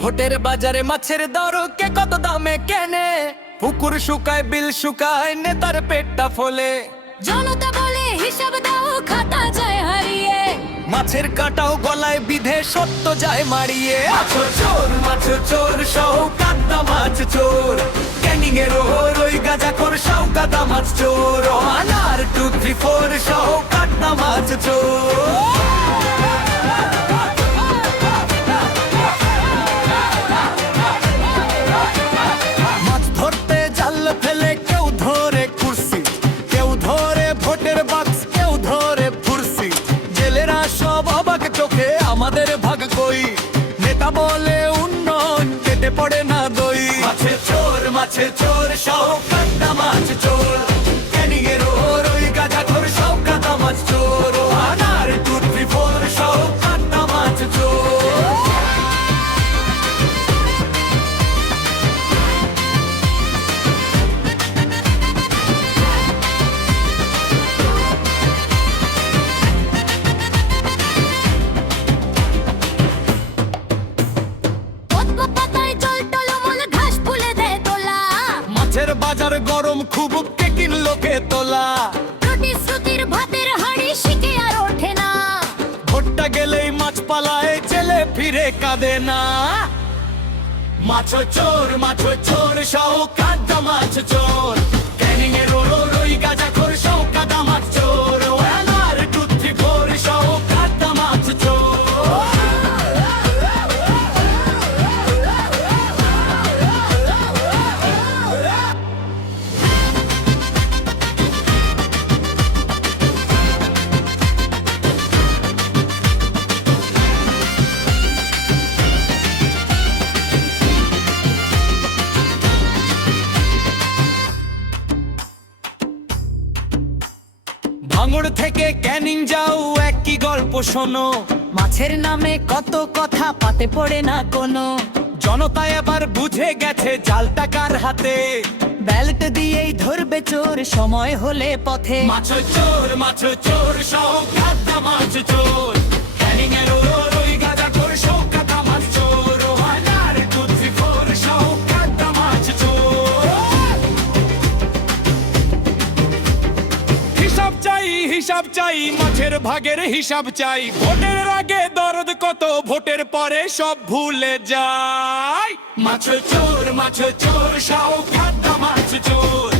ভোটের বাজারে মাছের দর কে কত দামে কেনে, পুকুর শুকায় বিল শুকায় নেতার পেটটা ফলে। জনতা বলে হিসাব দাও খাতা যায় হারিয়ে, মাছের কাটাও গলায় বিধে সত্য যায় মারিয়ে। মাছ চোর সহ কাদ্দা মাছ চোর, ক্যানিং এর ওই গাজা কর সহ কাদা মাছ চোর। 1 আর 2 3 4 সহ কাদ্দা মাছ চোর। মাছ ধরতে জাল ফেলে কেউ ধরে কুর্সি, কেউ ধরে ভোটের বাক্স, কেউ ধরে ফুরসি। জেলেরা সব অবাক চোখে আমাদের ভাগ কই, নেতা বলে উন্নয়ন কেটে পড়ে না দই। মাছের চোর সহ কাদ্দা মাছ চোর, ক্যানিং এর ওই গাজা ঘর সহ কাদা মাছ চোর। 1 আর 2 3 4 সহ কাদ্দা মাছ চোর। পাতায় জল টলমল ঘাস ফুলে দেয় তোলা, মাছের বাজার গরম খুব কে কিনলো কে তোলা। প্রতিশ্রুতির ভাতের হাঁড়ি শিখে আর ওঠে না, ভোটটা গেলেই মাছ পালায় ছেলে ফিরে কাঁদে না। মাছ চোর সহ কাদা মাছ চোর, ক্যানিং এর ওই গাজা খোর সহ কাদা মাছ চোর। 1 আর 2 3 4 সহ কাদা মাছ চোর। ভাঙড় থেকে ক্যানিং যাও একই গল্প শোনো, মাছের নামে কত কথা পাতে পড়ে না কোনো। জনতা এবার বুঝে গেছে জাল টাকার হাতে। ব্যালট দিয়েই ধরবে চোর সময় হলে পথে। মাছ চোর সহ কাদা মাছ চোর, ক্যানিং এর ওই গাজা খোর সহ কাদা মাছ চোর। 1 আর 2 3 4 সহ কাদা মাছ চোর। হিসাব চাই মাছের ভাগের হিসাব চাই। ভোটের আগে দরদ কত, ভোটের পরে সব ভুলে যায়। মাছ চোর সহ কাদা মাছ চোর,